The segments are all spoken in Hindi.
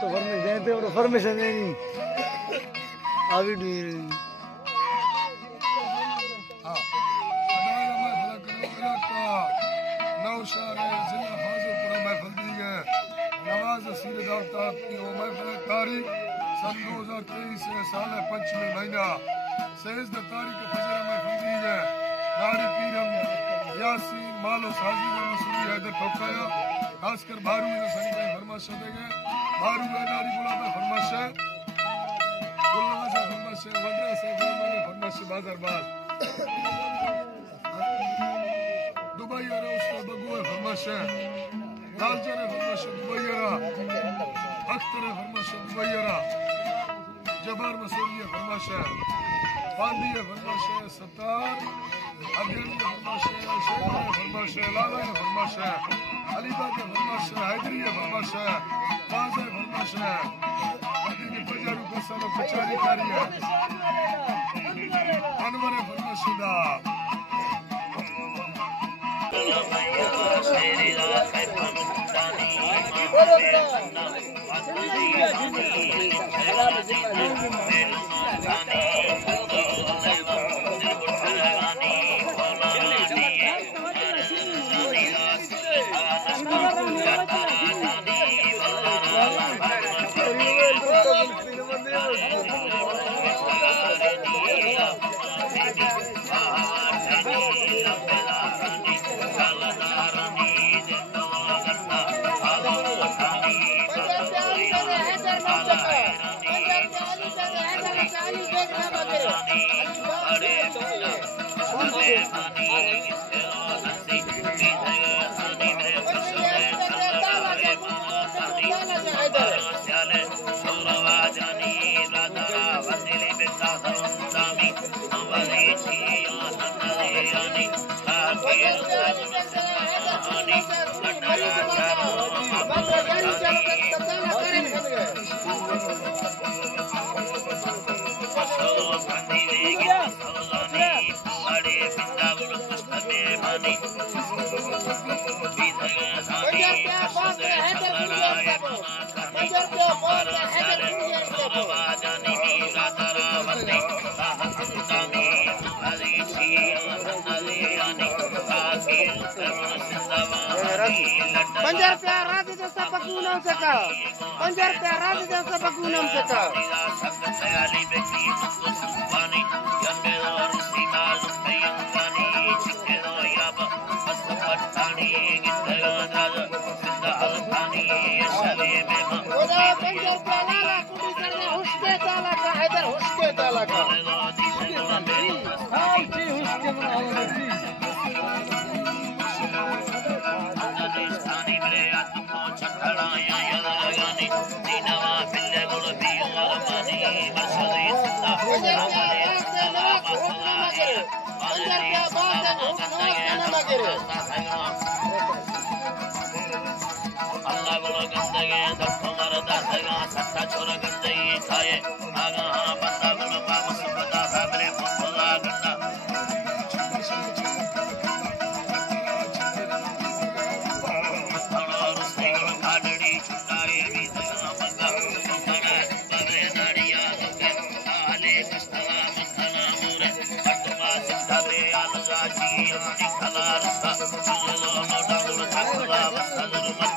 तो परमिशन देनी आगे डी हां मैं भला करो नौशहर जिला हाजीपुर महफिल दी है नवाज सीरत आफ्ताब की वो महफिल तारीख सन 2023 से साल पंचमी महीना 16 तारीख फजर महफिल दी है नारी पीरम यासीन मालो साजी में मसूरी हैदर ठोकाया खासकर बारू ने सनी में फरमाइश देंगे बारू है नारी गुलाब में फरमाइश है गुलाब से फरमाइश है वडरा से फरमाइश बाजारबाज दुबई और उस्ताद बगुए फरमाइश है लालचर फरमाइश दुबई अख्तर फरमाइश दुबई जबार मसूरी फरमाइश है पांडी फरमाइश है सत्तार अगली फरमाइश है शेखर फरमाइश है लाला फरमाइश है अलीबा के फरमाइश है हैदरी फरमाइश है बाजा फरमाइश है मदीने बजारू का सब कचारी कारी है अनवर फरमाइश दा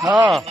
हाँ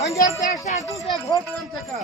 पंजर पैसा तू से घोट रन सका